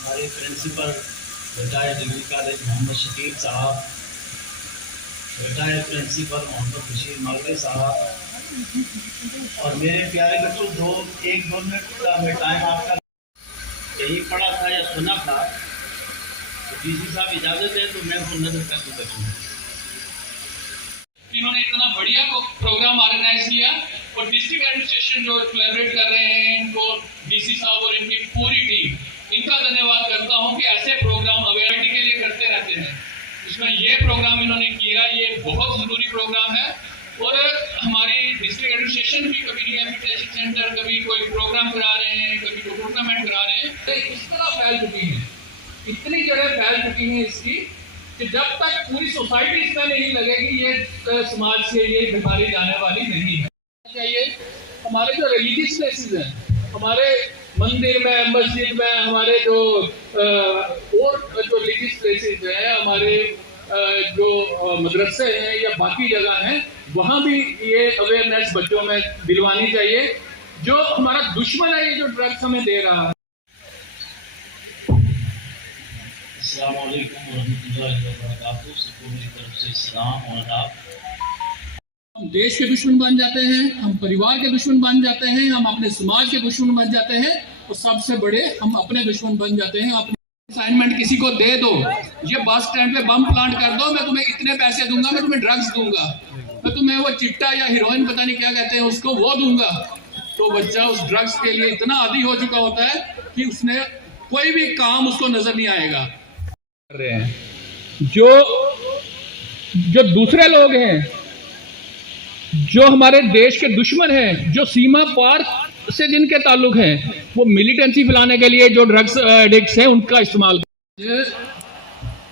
हमारे principal retired degree college Mohammad Shakeel साहब, retired principal Mohammad Basheer Malve साहब और मेरे प्यारे बच्चों, एक दो मिनट का मैं टाइम आपका यही पढ़ा था या सुना था, तो डीसी साहब इजाज़त है तो मैं वो नजर करके बचूँगा। इन्होंने इतना बढ़िया प्रोग्राम ऑर्गेनाइज किया और डिस्ट्रिक्ट एडमिनिस्ट्रेशन जो कोलैबोरेट कर रहे हैं, इनको डीसी साहब और इनकी पूरी टीम, इनका धन्यवाद करता हूं कि ऐसे प्रोग्राम अवेयरनेस के लिए करते रहते हैं। इसमें ये प्रोग्राम इन्होंने किया, ये बहुत ज़रूरी प्रोग्राम है। और हमारी डिस्ट्रिक्ट एडमिनिस्ट्रेशन भी कभी रिहेबिलिटेशन सेंटर, कभी कोई प्रोग्राम करा रहे हैं, कभी कोई टूर्नामेंट करा रहे हैं, तो इस तरह फैल चुकी है, इतनी जगह फैल चुकी है इसकी कि जब तक पूरी सोसाइटी इसमें नहीं लगेगी, ये समाज से ये बीमारी जाने वाली नहीं है। चाहिए हमारे जो रिलीजियस प्लेसेस हैं, हमारे मंदिर में, मस्जिद में, हमारे जो और जो रिलीजियस प्लेसेस हैं, हमारे जो मदरसे हैं या बाकी जगह हैं, वहाँ भी ये अवेयरनेस बच्चों में दिलवानी चाहिए। जो हमारा दुश्मन है, ये जो ड्रग्स हमें दे रहा है। अस्सलाम वालेकुम वरहमतुल्लाहि वबरकातुहू। सबको मेरी तरफ से सलाम और आदाब। हम देश के दुश्मन बन जाते हैं, हम परिवार के दुश्मन बन जाते हैं, हम अपने समाज के दुश्मन बन जाते हैं और सबसे बड़े हम अपने दुश्मन बन जाते हैं। अपने असाइनमेंट किसी को दे दो, ये बस स्टैंड पे बम प्लांट कर दो, मैं तुम्हें इतने पैसे दूंगा, मैं तुम्हें ड्रग्स दूंगा, मैं तुम्हें वो चिट्टा या हीरोइन पता नहीं क्या कहते हैं उसको, वो दूंगा। तो बच्चा उस ड्रग्स के लिए इतना आदी हो चुका होता है कि उसने कोई भी काम उसको नजर नहीं आएगा। रहे हैं जो दूसरे लोग हैं, जो हमारे देश के दुश्मन हैं, जो सीमा पार से जिनके ताल्लुक हैं, वो मिलिटेंसी फैलाने के लिए जो ड्रग्स एडिक्ट्स हैं उनका इस्तेमाल,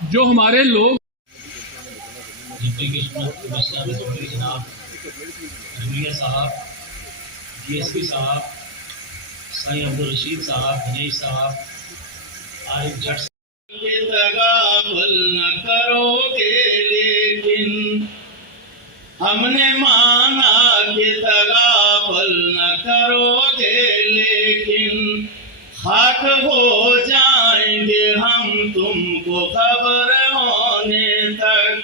जो हमारे लोग जनाब जूनियर साहब, DSP साहब, साईं अब्दुल रशीद साहब, दिनेश साहब, आरिफ जट तगाफल न करोगे, लेकिन हमने माना कि तगाफल न करोगे, लेकिन खाक हो जाएंगे हम तुमको खबर होने तक,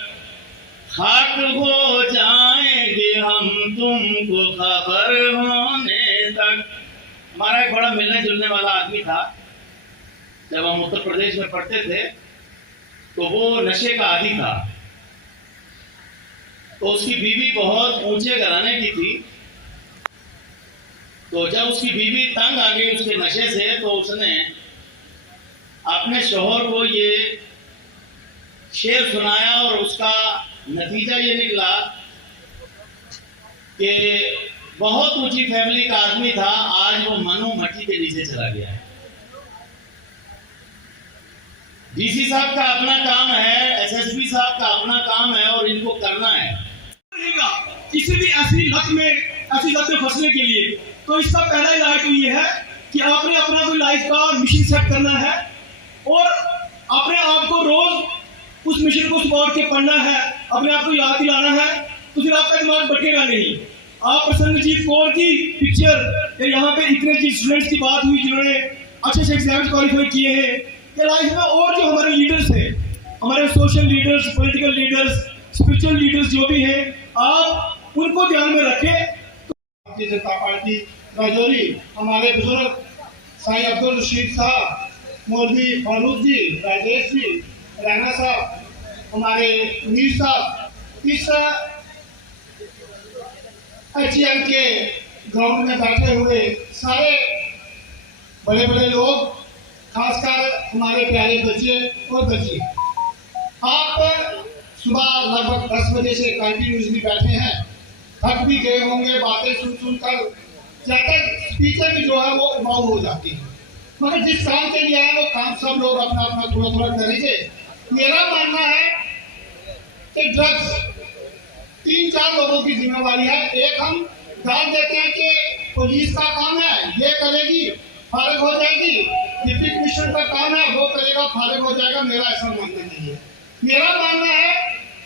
खाक हो जाएंगे हम तुमको खबर होने तक। हमारा एक बड़ा मिलने जुलने वाला आदमी था। जब हम उत्तर प्रदेश में पढ़ते थे तो वो नशे का आदी था। तो उसकी बीवी बहुत ऊंचे घराने की थी। तो जब उसकी बीवी तंग आ गई उसके नशे से, तो उसने अपने शौहर को ये शेर सुनाया और उसका नतीजा ये निकला कि बहुत ऊंची फैमिली का आदमी था, आज वो मनु मट्टी के नीचे चला गया है। डीसी साहब का अपना काम है, SSP साहब का अपना काम है और इनको करना है। किसी भी ऐसी लत में फंसने के लिए तो इसका पहला इलाज तो ये है कि आपने अपना कोई लाइफ का मिशन सेट करना है और अपने आप को रोज उस मिशन को सुबह के पढ़ना है, अपने आप को याद दिलाना है, तो फिर आपका दिमाग भटकेगा नहीं। आप प्रसन्नजीत कौर की पिक्चर, यहाँ पे इतने स्टूडेंट्स की बात हुई जिन्होंने अच्छे से एग्जाम क्वालिफाई किए हैं, लाइफ में और जो हमारे लीडर्स हैं, हमारे social leaders, political leaders, spiritual leaders जो भी हैं, आप उनको ध्यान में रखें। भारतीय जनता पार्टी राजौरी, हमारे बुजुर्ग साईं अब्दुल रशीद साहब, मौलवी फारूक जी, राजेश जी, रैना साहब, हमारे मीर साहब, इस HM के ग्राउंड में बैठे हुए सारे बड़े बड़े लोग, खासकर हमारे प्यारे बच्चे और बच्ची, आप सुबह लगभग 10 बजे से कंटिन्यूसली बैठे हैं, थक भी गए होंगे, बातें सुनकर ज्यादा स्पीकर भी जो है वो उबाऊ हो जाती है, मगर जिस काम के लिए है वो काम सब लोग अपना अपना थोड़ा थोड़ा करेंगे। मेरा मानना है कि ड्रग्स 3-4 लोगों की जिम्मेवारी है। एक हम डाल देते हैं कि पुलिस का काम है, ये करेगी, फारिग हो जाएगी, डिप्टी कमिश्नर का काम है, वो करेगा, फारिग हो जाएगा। मेरा ऐसा मानना नहीं है। मेरा मानना है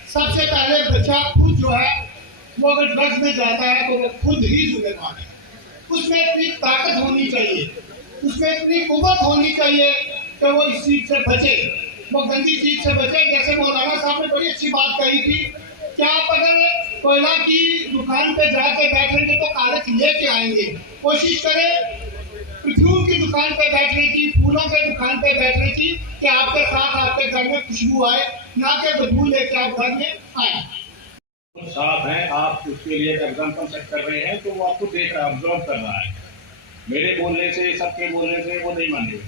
सबसे पहले बच्चा खुद जो है वो अगर ड्रग्स में जाता है तो वो खुद ही जिम्मेदार है। उसमें इतनी ताकत होनी चाहिए, उसमें इतनी कुव्वत होनी चाहिए तो वो इस चीज से बचे, वो गंदी चीज से बचे। जैसे मौलाना साहब ने बड़ी अच्छी बात कही थी कि आप अगर कोयला की दुकान पे जाके बैठेंगे तो कागज लेके आएंगे। कोशिश करें परफ्यूम की दुकान पे बैठने की, फूलों के दुकान पे बैठने की, कि आपके साथ आपके घर में खुशबू आए, ना कि बदबू लेके आप घर में आए। साफ है, आप उसके लिए एक एग्जाम्पल सेट कर रहे हैं, तो वो आपको देख रहा है, ऑब्जर्व कर रहा है। मेरे बोलने से, सबके बोलने से वो नहीं मानेगा।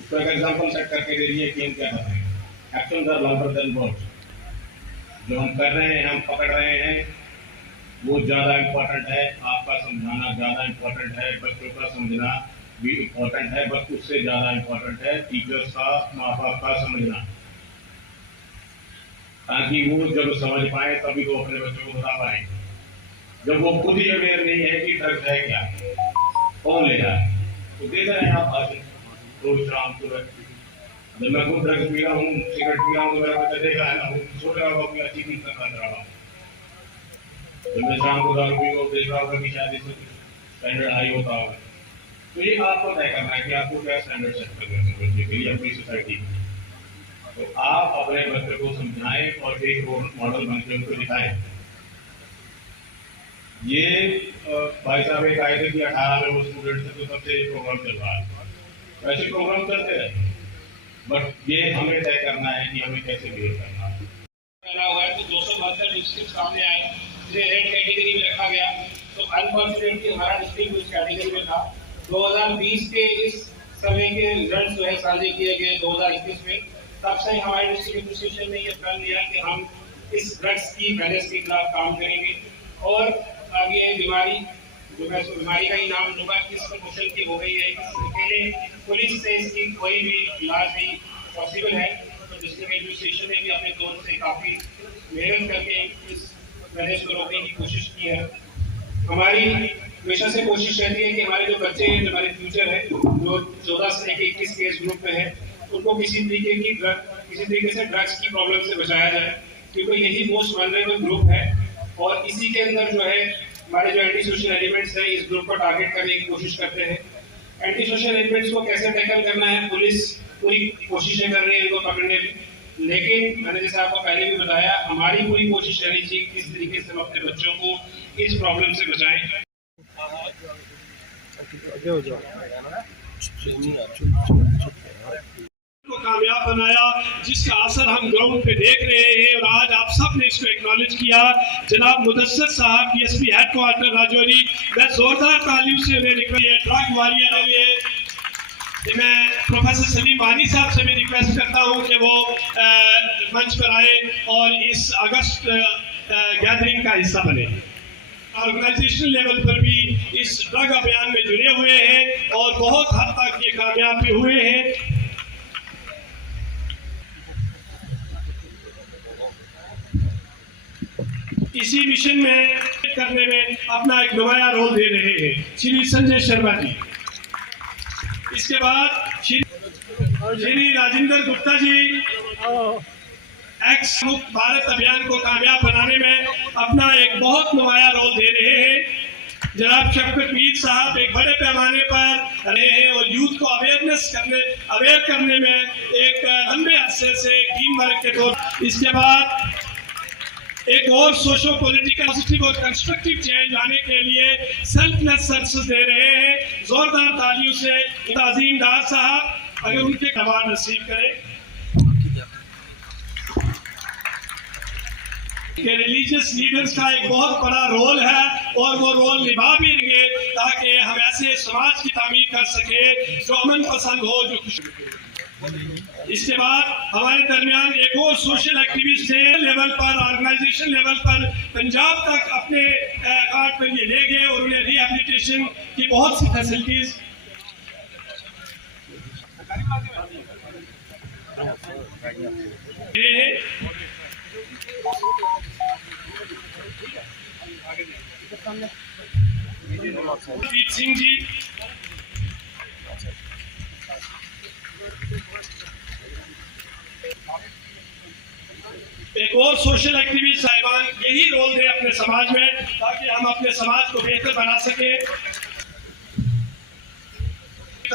उसको एक एग्जाम्पल सेट करके दे दिए कि हम क्या कर रहे हैं। Action are louder than words. जो हम कर रहे हैं, हम पकड़ रहे हैं, वो ज़्यादा इम्पोर्टेंट है। आपका समझाना ज़्यादा इम्पोर्टेंट है, बच्चों का समझना भी इम्पोर्टेंट है, बस उससे ज़्यादा इम्पोर्टेंट है टीचर्स का, माँ बाप का समझना, ताकि वो जब समझ पाए तभी वो अपने बच्चों को बता पाए। जब वो खुद ही अवेयर नहीं है कि ड्रग्स है क्या, कौन ले जाए, तो देख रहे हैं आप आज रोज शाम सुबह जब मैं खुद ड्रग्स पी रहा हूँ, सिगरेट पी रहा हूँ, तो मेरा बच्चा देख रहा है ना, वो सोच रहा होगा कि अच्छी चीज कर रहा हूँ। जब मैं शाम को दारू पी को देख रहा होगा कि शायद इससे स्टैंडर्ड हाई होता होगा। तो ये आपको तय करना है कि आपको क्या स्टैंडर्ड सेट करना है बच्चे के लिए अपनी सोसाइटी में। तो आप अपने बच्चे को समझाएं और एक रोल मॉडल बनकर उनको दिखाएं। ये भाई साहब एक आए थे कि 18 में वो स्टूडेंट थे, तो तब से प्रोग्राम चल रहा है। ऐसे प्रोग्राम चलते रहे, बट ये हमें तय करना है कि हमें कैसे बिहेव करना है। हुआ है तो 272 डिस्ट्रिक्ट सामने आए, जिसे रेड कैटेगरी में रखा गया। तो अनफॉर्चुनेटली हमारा डिस्ट्रिक्ट उस कैटेगरी में था। 2020 के इस सर्वे के रिजल्ट जो है साझे किए गए 2021 में, तब से हमारे डिस्ट्रिक्ट एडमिनिस्ट्रेशन ने यह प्लान लिया कि हम इस ड्रग्स की मैनेज के खिलाफ काम करेंगे और आगे बीमारी का ही नाम लूंगा किस प्रमोशन की हो गई है। अकेले पुलिस से इसकी कोई भी इलाज नहीं पॉसिबल है, तो डिस्ट्रिक्ट एडमिनिस्ट्रेशन ने भी अपने तौर से काफ़ी मेहनत करके इस मैनेज को रोकने की कोशिश की है। हमारी हमेशा से कोशिश रहती है कि हमारे जो बच्चे हैं, जो हमारे फ्यूचर है, जो 14 से लेकर 21 के एज ग्रुप में है, उनको किसी तरीके से ड्रग्स की प्रॉब्लम से बचाया जाए, क्योंकि यही मोस्ट वल्नरेबल ग्रुप है। और इसी के अंदर जो है हमारे जो एंटी सोशल एलिमेंट्स हैं, इस ग्रुप को टारगेट करने की कोशिश करते हैं। एंटी सोशल एलिमेंट्स को कैसे टैकल करना है, पुलिस पूरी कोशिशें कर रही है इनको पकड़ने की, लेकिन मैंने जैसे आपको पहले भी बताया, हमारी पूरी कोशिश रहनी चाहिए किस तरीके से हम अपने बच्चों को इस प्रॉब्लम से बचाएं। को कामयाब बनाया, जिसका असर हम ग्राउंड पे देख रहे हैं, और आज आप सब ने इसको एक्नॉलेज किया। जनाब मुदस्सिर साहब DSP हेडक्वार्टर राजौरी, मैं जोरदार तालियों से ड्रग वॉरियर के लिए मैं प्रोफेसर सलीम वानी साहब से भी रिक्वेस्ट करता हूं कि वो मंच पर आए और इस अगस्त गैदरिंग का हिस्सा बने। ऑर्गेनाइजेशनल लेवल पर भी इस ड्रग अभियान में जुड़े हुए हैं और बहुत हद तक ये कामयाब भी हुए हैं। इसी मिशन में करने में अपना एक नुमाया रोल दे रहे हैं श्री संजय शर्मा जी। इसके बाद श्री राजेंद्र गुप्ता जी एक्स मुक्त भारत अभियान को कामयाब बनाने में अपना एक बहुत नुमाया रोल दे रहे हैं। जनाब शफकत मीर साहब एक बड़े पैमाने पर रहे हैं और यूथ को अवेयर करने में एक लंबे अरसे से टीम वर्क के तौर। इसके बाद एक और सोशो पॉलिटिकल पॉजिटिव और कंस्ट्रक्टिव चेंज लाने के लिए सेल्फलेस सर्विसेज दे रहे हैं। जोरदार तालियों से अजीम दार साहब अगर उनके अवार्ड रिसीव करें। कि रिलीजियस लीडर्स का एक बहुत बड़ा रोल है और वो रोल निभा भी लेंगे ताकि हम ऐसे समाज की तामीर कर सके जो अमन पसंद हो, जो खुश। इसके बाद हमारे दरमियान एक और सोशल एक्टिविस्ट है लेवल पर, ऑर्गेनाइजेशन लेवल पर पंजाब तक अपने कार्ड पर ये ले गए और उन्हें रिहेबिलिटेशन की बहुत सी फैसिलिटीज जीत सिंह जी, एक और सोशल एक्टिविस्ट साहिबान यही रोल दे अपने समाज में ताकि हम अपने समाज को बेहतर बना सके।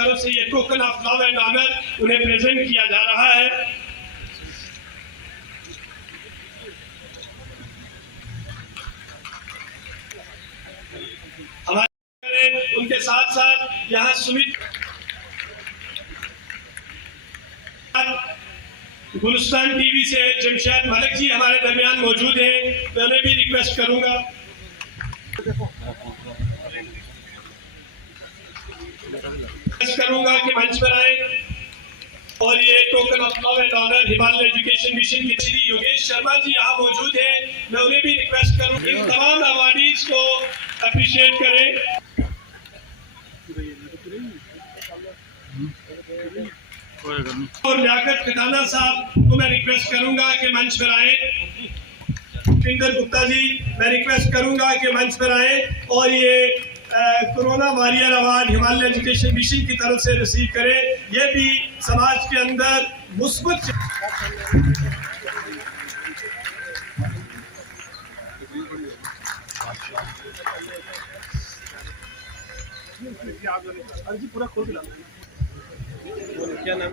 तरफ से ये token of love and honour उन्हें प्रेजेंट किया जा रहा है। हमारे उनके साथ साथ यहाँ सुमित गुलिस्तान टीवी से जमशेद मलिक जी हमारे दरमियान मौजूद हैं। मैं उन्हें भी रिक्वेस्ट करूंगा कि मंच पर आए और ये token of love and honour Himalaya education mission के श्री योगेश शर्मा जी यहाँ मौजूद हैं। मैं उन्हें भी रिक्वेस्ट करूंगा इन तमाम अवार्डीज को अप्रिशिएट करें। और लियाकत खटाना साहब को मैं रिक्वेस्ट करूंगा कि मंच पर आए। इंदर गुप्ता जी मैं रिक्वेस्ट करूंगा कि मंच पर आए और ये corona warrior award Himalaya education mission की तरफ से रिसीव करें। ये भी समाज के अंदर मुस्बत पूरा खोल दिला क्या नाम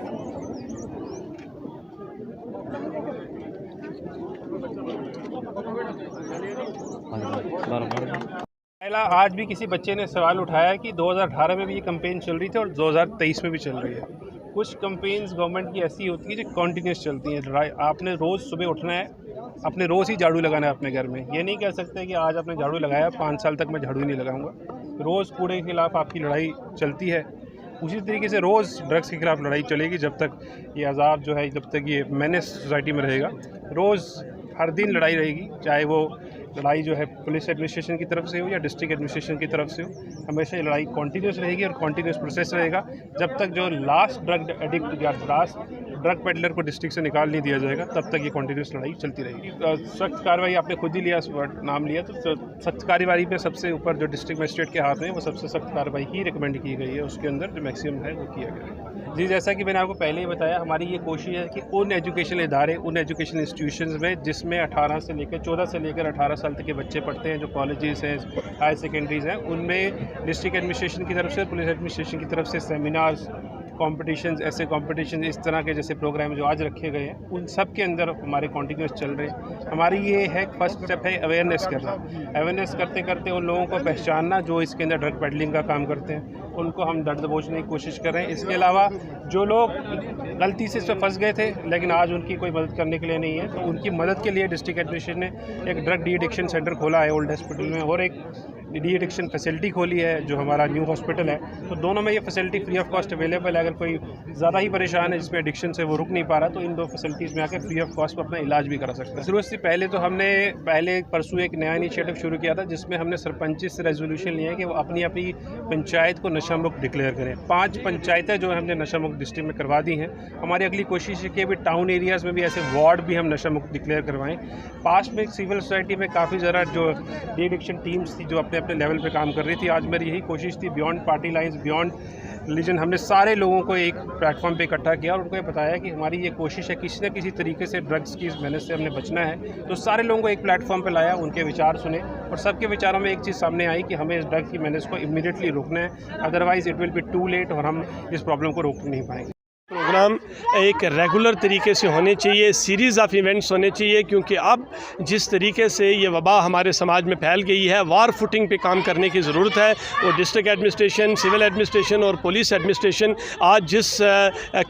पहला आज भी किसी बच्चे ने सवाल उठाया कि 2018 में भी ये कैंपेन चल रही थी और 2023 में भी चल रही है। कुछ कैंपेन्स गवर्नमेंट की ऐसी होती है जो कॉन्टीन्यूस चलती हैं। आपने रोज़ सुबह उठना है, अपने रोज़ ही झाड़ू लगाना है अपने घर में। ये नहीं कह सकते कि आज आपने झाड़ू लगाया 5 साल तक मैं झाड़ू ही नहीं लगाऊंगा। रोज़ कूड़े के खिलाफ आपकी लड़ाई चलती है। उसी तरीके से रोज़ ड्रग्स के खिलाफ लड़ाई चलेगी जब तक ये आज़ाद जो है, जब तक ये मेनेस सोसाइटी में रहेगा। रोज़ हर दिन लड़ाई रहेगी, चाहे वो लड़ाई जो है पुलिस एडमिनिस्ट्रेशन की तरफ से हो या डिस्ट्रिक्ट एडमिनिस्ट्रेशन की तरफ से हो। हमेशा ये लड़ाई कॉन्टीन्यूस रहेगी और कॉन्टीन्यूस प्रोसेस रहेगा जब तक जो लास्ट ड्रग एडिक्ट या लास्ट ड्रग पेडलर को डिस्ट्रिक्ट से निकाल नहीं दिया जाएगा, तब तक ये कॉन्टीन्यूस लड़ाई चलती रहेगी। सख्त कार्रवाई आपने खुद ही लिया, नाम लिया, तो सख्त कार्रवाई में सबसे ऊपर जो डिस्ट्रिक्ट मजिस्ट्रेट के हाथ में वो सबसे सख्त कार्रवाई ही रिकमेंड की गई है। उसके अंदर जो मैक्सिमम है वो किया गया है। जी, जैसा कि मैंने आपको पहले ही बताया, हमारी ये कोशिश है कि उन एजुकेशन इदारे, उन एजुकेशन इंस्टीट्यूशंस में जिसमें 14 से लेकर 18 साल तक के बच्चे पढ़ते हैं, जो कॉलेजेस हैं, हायर सेकेंडरीज़ हैं, उनमें डिस्ट्रिक्ट एडमिनिस्ट्रेशन की तरफ से, पुलिस एडमिनिस्ट्रेशन की तरफ से सेमिनार्स, कॉम्पिटिशन्स, ऐसे कॉम्पिटिशन इस तरह के जैसे प्रोग्राम जो आज रखे गए हैं, उन सब के अंदर हमारे कॉन्टीन्यूस चल रहे हैं। हमारी ये है फर्स्ट स्टेप है अवेयरनेस करना। अवेयरनेस करते करते उन लोगों को पहचानना जो इसके अंदर ड्रग पेडलिंग का काम करते हैं, उनको हम दर्द दबोचने की कोशिश कर रहे हैं। इसके अलावा जो लोग गलती से इसमें फंस गए थे लेकिन आज उनकी कोई मदद करने के लिए नहीं है, तो उनकी मदद के लिए डिस्ट्रिक्ट एडमिनिस्ट्रेशन ने एक ड्रग डी एडिक्शन सेंटर खोला है ओल्ड हॉस्पिटल में, और एक डी एडिक्शन फैसिलिटी खोली है जो हमारा न्यू हॉस्पिटल है। तो दोनों में ये facility free of cost available है। अगर कोई ज़्यादा ही परेशान है जिसमें एडिक्शन से वो रुक नहीं पा रहा, तो इन दो फैसिलिटीज़ में आकर फ्री ऑफ कॉस्ट पर अपना इलाज भी करा सकता है। ज़रूरत से पहले तो हमने परसों एक नया इनिशिएटिव शुरू किया था जिसमें हमने सरपंच से रेजोल्यूशन लिया है कि वो अपनी अपनी पंचायत को नशा मुक्त डिक्लेयर करें। 5 पंचायतें जो हमने नशा मुक्त डिस्ट्रिक्ट में करवा दी हैं। हमारी अगली कोशिश है कि अभी टाउन एरियाज़ में भी ऐसे वार्ड भी हम नशा मुक्त डिक्लेयर करवाएं। पास में सिविल सोसाइटी में काफ़ी ज़रा जो डी एडिक्शन टीम्स थी जो अपने अपने लेवल पर काम कर रही थी, आज मेरी यही कोशिश थी beyond party lines, beyond religion, हमने सारे लोगों को एक प्लेटफॉर्म पे इकट्ठा किया और उनको ये बताया कि हमारी ये कोशिश है किसी न किसी तरीके से ड्रग्स की इस मेहनत से हमने बचना है। तो सारे लोगों को एक प्लेटफॉर्म पे लाया, उनके विचार सुने और सबके विचारों में एक चीज़ सामने आई कि हमें इस ड्रग्स की मेहनत को इमीडिएटली रोकना है, otherwise it will be too late और हम इस प्रॉब्लम को रोक नहीं पाएंगे। प्रोग्राम एक रेगुलर तरीके से होने चाहिए, सीरीज़ ऑफ इवेंट्स होने चाहिए, क्योंकि अब जिस तरीके से ये वबा हमारे समाज में फैल गई है, वार फुटिंग पे काम करने की ज़रूरत है। और डिस्ट्रिक्ट एडमिनिस्ट्रेशन, सिविल एडमिनिस्ट्रेशन और पुलिस एडमिनिस्ट्रेशन आज जिस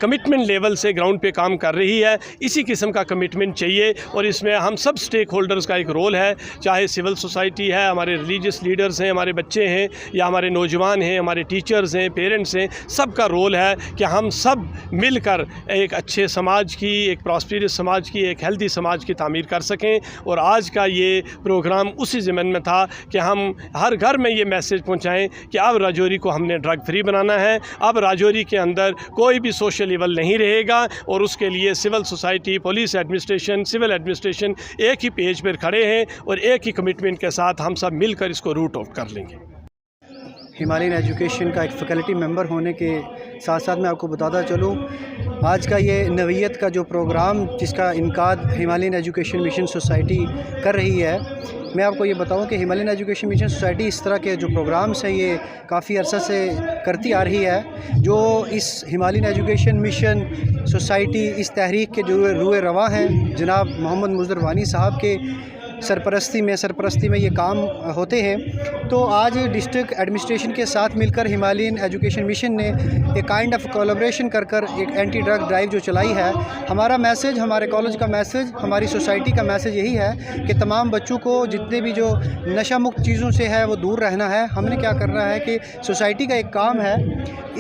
कमिटमेंट लेवल से ग्राउंड पे काम कर रही है, इसी किस्म का कमिटमेंट चाहिए। और इसमें हम सब स्टेक होल्डर्स का एक रोल है, चाहे सिविल सोसाइटी है, हमारे रिलीजियस लीडर्स हैं, हमारे बच्चे हैं या हमारे नौजवान हैं, हमारे टीचर्स हैं, पेरेंट्स हैं, सबका रोल है कि हम सब मिलकर एक अच्छे समाज की, एक प्रॉस्पेरस समाज की, एक हेल्दी समाज की तामीर कर सकें। और आज का ये प्रोग्राम उसी ज़मीन में था कि हम हर घर में ये मैसेज पहुंचाएं कि अब राजौरी को हमने ड्रग फ्री बनाना है। अब राजौरी के अंदर कोई भी सोशल इवल नहीं रहेगा और उसके लिए civil society, police administration, civil administration एक ही पेज पर खड़े हैं और एक ही कमिटमेंट के साथ हम सब मिलकर इसको रूट आउट कर लेंगे। हिमालयन एजुकेशन का एक फैकल्टी मेंबर होने के साथ साथ मैं आपको बताता चलूँ, आज का ये नवीयत का जो प्रोग्राम जिसका इनकाद हिमालयन एजुकेशन मिशन सोसाइटी कर रही है, मैं आपको ये बताऊं कि हिमालयन एजुकेशन मिशन सोसाइटी इस तरह के जो प्रोग्राम्स हैं ये काफ़ी अरसा से करती आ रही है। जो इस हिमालयन एजुकेशन मिशन सोसाइटी इस तहरीक के जो रूए रवा हैं जनाब मोहम्मद मुज़र वानी साहब के सरपरस्ती में ये काम होते हैं। तो आज डिस्ट्रिक्ट एडमिनिस्ट्रेशन के साथ मिलकर हिमालयन एजुकेशन मिशन ने एक काइंड ऑफ कोलैबोरेशन कर एक एंटी ड्रग ड्राइव जो चलाई है। हमारा मैसेज, हमारे कॉलेज का मैसेज, हमारी सोसाइटी का मैसेज यही है कि तमाम बच्चों को जितने भी जो नशा मुक्त चीज़ों से है वो दूर रहना है। हमने क्या करना है कि सोसाइटी का एक काम है।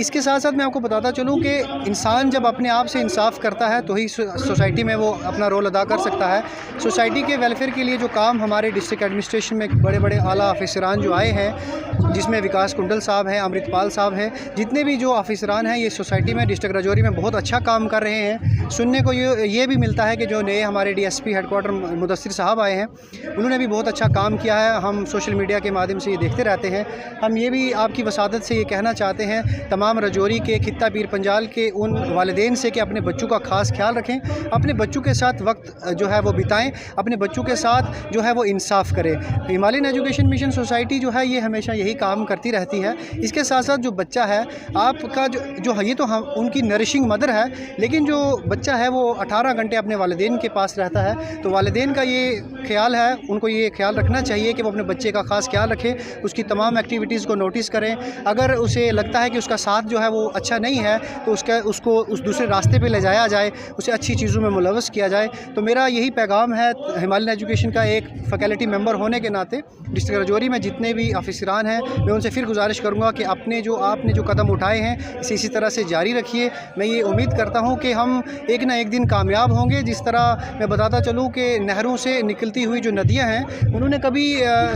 इसके साथ साथ मैं आपको बताता चलूँ कि इंसान जब अपने आप से इंसाफ करता है तो ही सोसाइटी में वो अपना रोल अदा कर सकता है। सोसाइटी के वेलफेयर के लिए जो काम हमारे डिस्ट्रिक्ट एडमिनिस्ट्रेशन में बड़े बड़े आला ऑफिसरान जो आए हैं, जिसमें विकास कुंडल साहब हैं, अमृतपाल साहब हैं, जितने भी जो ऑफिसरान हैं ये सोसाइटी में डिस्ट्रिक्ट राजौरी में बहुत अच्छा काम कर रहे हैं। सुनने को ये भी मिलता है कि जो नए हमारे DSP हेडक्वार्टर मुदस्सिर साहब आए हैं उन्होंने भी बहुत अच्छा काम किया है। हम सोशल मीडिया के माध्यम से ये देखते रहते हैं। हम ये भी आपकी वसादत से ये कहना चाहते हैं तमाम राजौरी के, खित्ता पीर पंजाल के उन वालिदैन से कि अपने बच्चों का ख़ास ख्याल रखें, अपने बच्चों के साथ वक्त जो है वो बिताएं, अपने बच्चों के साथ जो है वो इंसाफ करें। हिमालयन एजुकेशन मिशन सोसाइटी जो है ये हमेशा यही काम करती रहती है। इसके साथ साथ जो बच्चा है आपका जो ये तो हम उनकी नरिशिंग मदर है, लेकिन जो बच्चा है वो 18 घंटे अपने वालिदैन के पास रहता है। तो वालिदैन का ये ख्याल है, उनको ये ख्याल रखना चाहिए कि वो अपने बच्चे का ख़ास ख्याल रखें, उसकी तमाम एक्टिविटीज़ को नोटिस करें। अगर उसे लगता है कि उसका साथ जो है वो अच्छा नहीं है तो उसको उस दूसरे रास्ते पे ले जाया जाए, उसे अच्छी चीज़ों में मुलव्वस किया जाए। तो मेरा यही पैगाम है हिमालयन एजुकेशन का एक फैकल्टी मेंबर होने के नाते डिस्ट्रिक्ट राजौरी में जितने भी ऑफिसरान हैं मैं उनसे फिर गुजारिश करूँगा कि आपने जो कदम उठाए हैं इसी तरह से जारी रखिए। मैं ये उम्मीद करता हूँ कि हम एक ना एक दिन कामयाब होंगे। जिस तरह मैं बताता चलूँ कि नहरों से निकलती हुई जो नदियाँ हैं उन्होंने कभी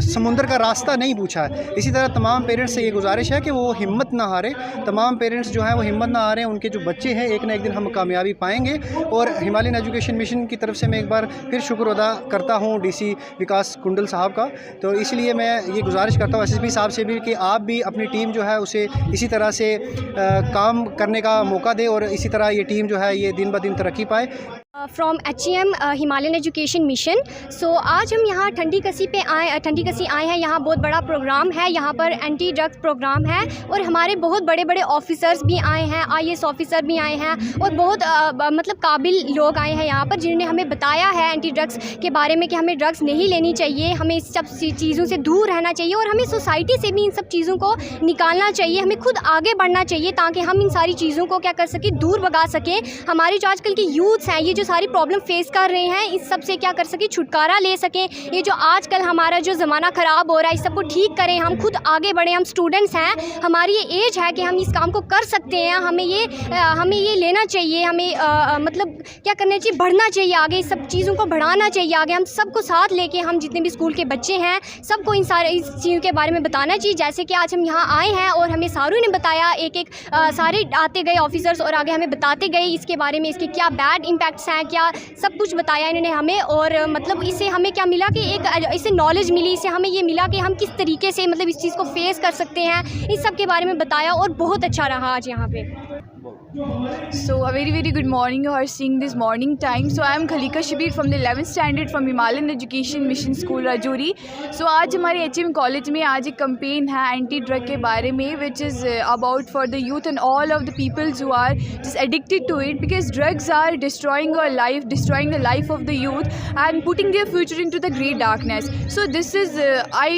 समुंदर का रास्ता नहीं पूछा है। इसी तरह तमाम पेरेंट्स से ये गुजारिश है कि वो हिम्मत ना हारे, तमाम पेरेंट्स जो हैं वो हिम्मत ना हारें। उनके जो बच्चे हैं एक ना एक दिन हम कामयाबी पाएंगे। और हिमालयन एजुकेशन मिशन की तरफ से मैं एक बार फिर शुक्र अदा करता हूँ DC विकास कुंडल साहब का। तो इसलिए मैं ये गुजारिश करता हूँ SSP साहब से भी कि आप भी अपनी टीम जो है उसे इसी तरह से काम करने का मौका दें और इसी तरह ये टीम जो है ये दिन ब दिन तरक्की पाए। From HEM Himalayan education mission. So आज हम यहाँ ठंडी कसी आए हैं। यहाँ बहुत बड़ा प्रोग्राम है, यहाँ पर एंटी ड्रग्स प्रोग्राम है और हमारे बहुत बड़े बड़े ऑफिसर्स भी आए हैं, IAS ऑफिसर भी आए हैं और बहुत मतलब काबिल लोग आए हैं यहाँ पर जिन्होंने हमें बताया है एंटी ड्रग्स के बारे में कि हमें ड्रग्स नहीं लेनी चाहिए, हमें इस सब चीज़ों से दूर रहना चाहिए और हमें सोसाइटी से भी इन सब चीज़ों को निकालना चाहिए। हमें खुद आगे बढ़ना चाहिए ताकि हम इन सारी चीज़ों को क्या कर सकें, दूर भगा सकें। हमारी जो आजकल की यूथ्स हैं ये जो सारी प्रॉब्लम फेस कर रहे हैं इस सब से क्या कर सकें, छुटकारा ले सकें। ये जो आजकल हमारा जो ज़माना ख़राब हो रहा है इस सब को ठीक करें, हम खुद आगे बढ़ें। हम स्टूडेंट्स हैं, हमारी ये एज है कि हम इस काम को कर सकते हैं। हमें ये लेना चाहिए, हमें मतलब क्या करना चाहिए, बढ़ना चाहिए आगे, इस सब चीज़ों को बढ़ाना चाहिए आगे। हम सबको साथ लेके, हम जितने भी स्कूल के बच्चे हैं सबको इस चीज़ के बारे में बताना चाहिए। जैसे कि आज हम यहाँ आए हैं और हमें सारों ने बताया, एक सारे आते गए ऑफिसर्स और आगे हमें बताते गए इसके बारे में, इसके क्या बैड इम्पैक्ट्स हैं, क्या सब कुछ बताया इन्होंने हमें। और मतलब इससे हमें क्या मिला कि एक इससे नॉलेज मिली, इससे हमें ये मिला कि हम किस तरीके से मतलब इस चीज़ को फेस कर सकते हैं। इस सब के बारे में बताया और बहुत अच्छा रहा आज यहाँ पे। So a very good morning you are seeing this morning time. So I am Khalika Shabir from the 11th standard from Himalayan Education Mission School Rajouri. So आज हमारे HM कॉलेज में आज एक campaign है एंटी ड्रग के बारे में which is about for the youth and all of the peoples who are just addicted to it because drugs are destroying our life, destroying the life of the youth and putting their future into the great darkness. So this is I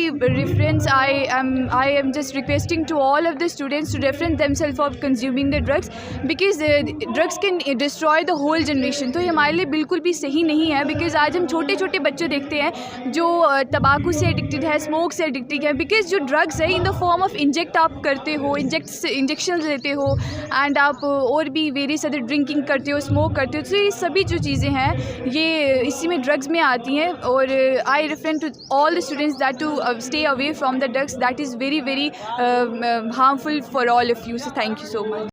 am just requesting to all of the students to refrain themselves of consuming the drugs because drugs can destroy the whole generation. तो ये हमारे लिए बिल्कुल भी सही नहीं है because आज हम छोटे छोटे बच्चे देखते हैं जो तंबाकू से एडिक्टेड है, स्मोक से एडिक्टेड है। बिकॉज़ जो ड्रग्स है in the form of inject आप करते हो, इंजेक्शन लेते हो एंड आप और भी वेरियस अदर ड्रिंकिंग करते हो, स्मोक करते हो। तो ये सभी जो चीज़ें हैं ये इसी में ड्रग्स में आती हैं। और I refer to all the students that to stay away from the drugs that is very harmful for all of you. So thank you so much.